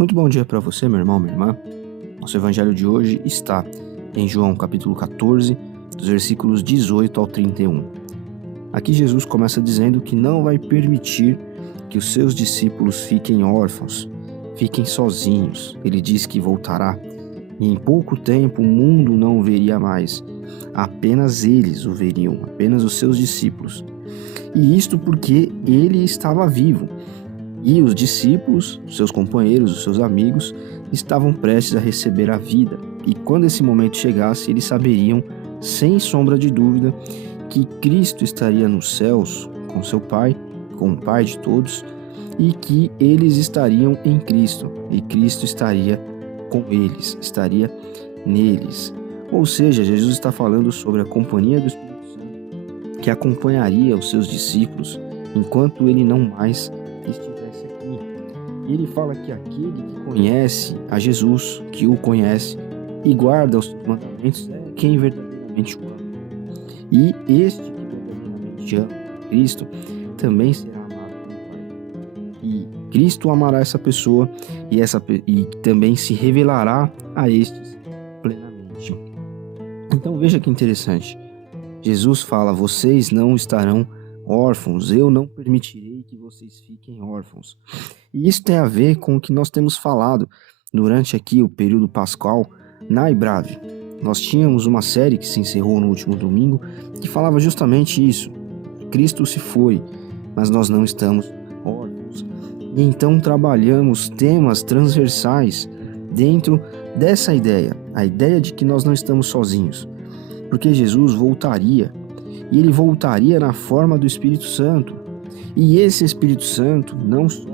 Muito bom dia para você, meu irmão, minha irmã. Nosso evangelho de hoje está em João capítulo 14, dos versículos 18 ao 31. Aqui Jesus começa dizendo que não vai permitir que os seus discípulos fiquem órfãos, fiquem sozinhos. Ele diz que voltará e em pouco tempo o mundo não o veria mais. Apenas eles o veriam, apenas os seus discípulos. E isto porque ele estava vivo. E os discípulos, seus companheiros, os seus amigos, estavam prestes a receber a vida. E quando esse momento chegasse, eles saberiam, sem sombra de dúvida, que Cristo estaria nos céus com seu Pai, com o Pai de todos, e que eles estariam em Cristo, e Cristo estaria com eles, estaria neles. Ou seja, Jesus está falando sobre a companhia do Espírito Santo, que acompanharia os seus discípulos enquanto ele não mais estivesse aqui. Ele fala que aquele que conhece a Jesus, que o conhece e guarda os seus mandamentos, é quem verdadeiramente o ama. E este que verdadeiramente ama Cristo também será amado pelo Pai. E Cristo amará essa pessoa e também se revelará a estes plenamente. Então veja que interessante. Jesus fala: vocês não estarão órfãos, eu não permitirei que vocês fiquem órfãos. E isso tem a ver com o que nós temos falado durante aqui o período pascal na Ibrave. Nós tínhamos uma série que se encerrou no último domingo que falava justamente isso. Cristo se foi, mas nós não estamos órfãos. E então trabalhamos temas transversais dentro dessa ideia, a ideia de que nós não estamos sozinhos, porque Jesus voltaria. E ele voltaria na forma do Espírito Santo. E esse Espírito Santo não só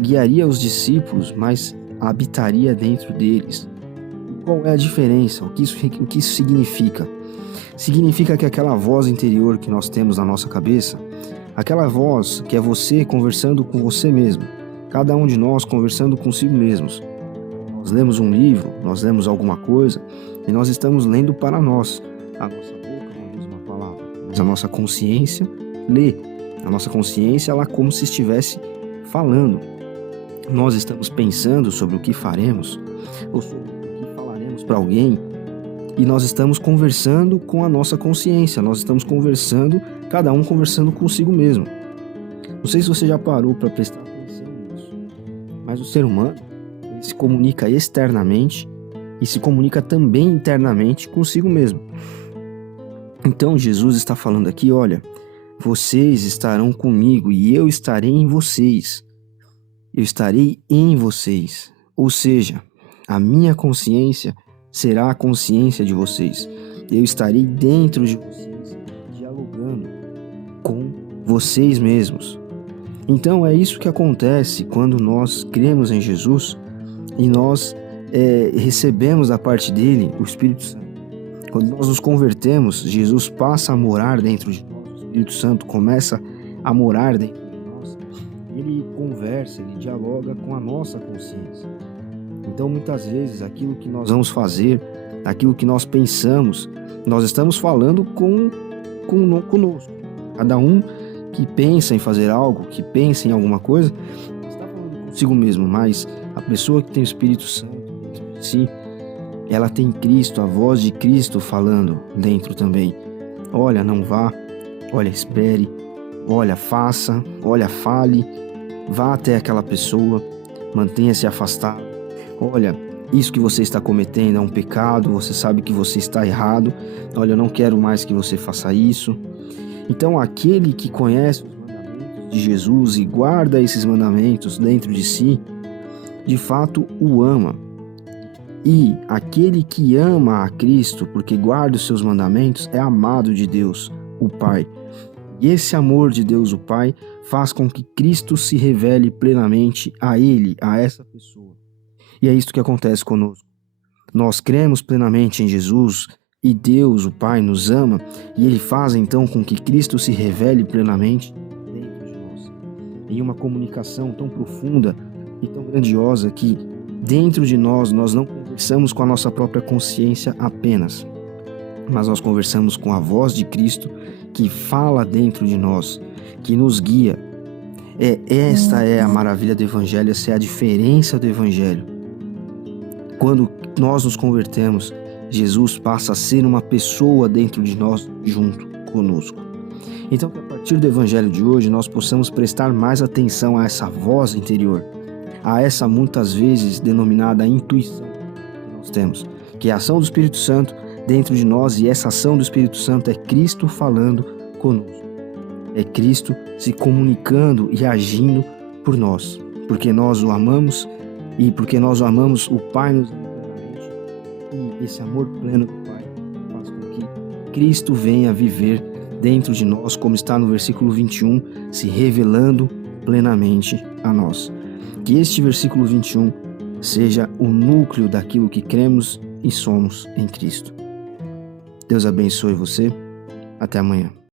guiaria os discípulos, mas habitaria dentro deles. Qual é a diferença? O que isso significa? Significa que aquela voz interior que nós temos na nossa cabeça, aquela voz que é você conversando com você mesmo, cada um de nós conversando consigo mesmos. Nós lemos um livro, nós lemos alguma coisa e nós estamos lendo para nós. A nossa boca não diz uma palavra, mas a nossa consciência lê. A nossa consciência, ela como se estivesse falando. Nós estamos pensando sobre o que faremos, ou sobre o que falaremos para alguém, e nós estamos conversando com a nossa consciência, nós estamos conversando, cada um conversando consigo mesmo. Não sei se você já parou para prestar atenção nisso, mas o ser humano, ele se comunica externamente e se comunica também internamente consigo mesmo. Então Jesus está falando aqui: olha, vocês estarão comigo e eu estarei em vocês. Eu estarei em vocês. Ou seja, a minha consciência será a consciência de vocês. Eu estarei dentro de vocês, dialogando com vocês mesmos. Então é isso que acontece quando nós cremos em Jesus e nós recebemos da parte dele o Espírito Santo. Quando nós nos convertemos, Jesus passa a morar dentro de nós, o Espírito Santo começa a morar dentro de nós, ele conversa, ele dialoga com a nossa consciência. Então muitas vezes aquilo que nós vamos fazer, aquilo que nós pensamos, nós estamos falando conosco. Cada um que pensa em fazer algo, que pensa em alguma coisa, está falando consigo mesmo, mas a pessoa que tem o Espírito Santo dentro de si, ela tem Cristo, a voz de Cristo falando dentro também. Olha, não vá, olha, espere, olha, faça, olha, fale, vá até aquela pessoa, mantenha-se afastado. Olha, isso que você está cometendo é um pecado, você sabe que você está errado. Olha, eu não quero mais que você faça isso. Então, aquele que conhece os mandamentos de Jesus e guarda esses mandamentos dentro de si, de fato o ama. E aquele que ama a Cristo, porque guarda os seus mandamentos, é amado de Deus, o Pai. E esse amor de Deus, o Pai, faz com que Cristo se revele plenamente a ele, a essa pessoa. E é isso que acontece conosco. Nós cremos plenamente em Jesus e Deus, o Pai, nos ama e ele faz então com que Cristo se revele plenamente dentro de nós. Em uma comunicação tão profunda e tão grandiosa que dentro de nós não conversamos com a nossa própria consciência apenas, mas nós conversamos com a voz de Cristo que fala dentro de nós, que nos guia. Esta é a maravilha do Evangelho, essa é a diferença do Evangelho. Quando nós nos convertemos, Jesus passa a ser uma pessoa dentro de nós, junto conosco. Então, que a partir do Evangelho de hoje, nós possamos prestar mais atenção a essa voz interior, a essa muitas vezes denominada intuição que nós temos, que é a ação do Espírito Santo dentro de nós, e essa ação do Espírito Santo é Cristo falando conosco. É Cristo se comunicando e agindo por nós, porque nós o amamos, e porque nós o amamos, o Pai nos ama plenamente, e esse amor pleno do Pai faz com que Cristo venha viver dentro de nós, como está no versículo 21, se revelando plenamente a nós. Que este versículo 21 seja o núcleo daquilo que cremos e somos em Cristo. Deus abençoe você. Até amanhã.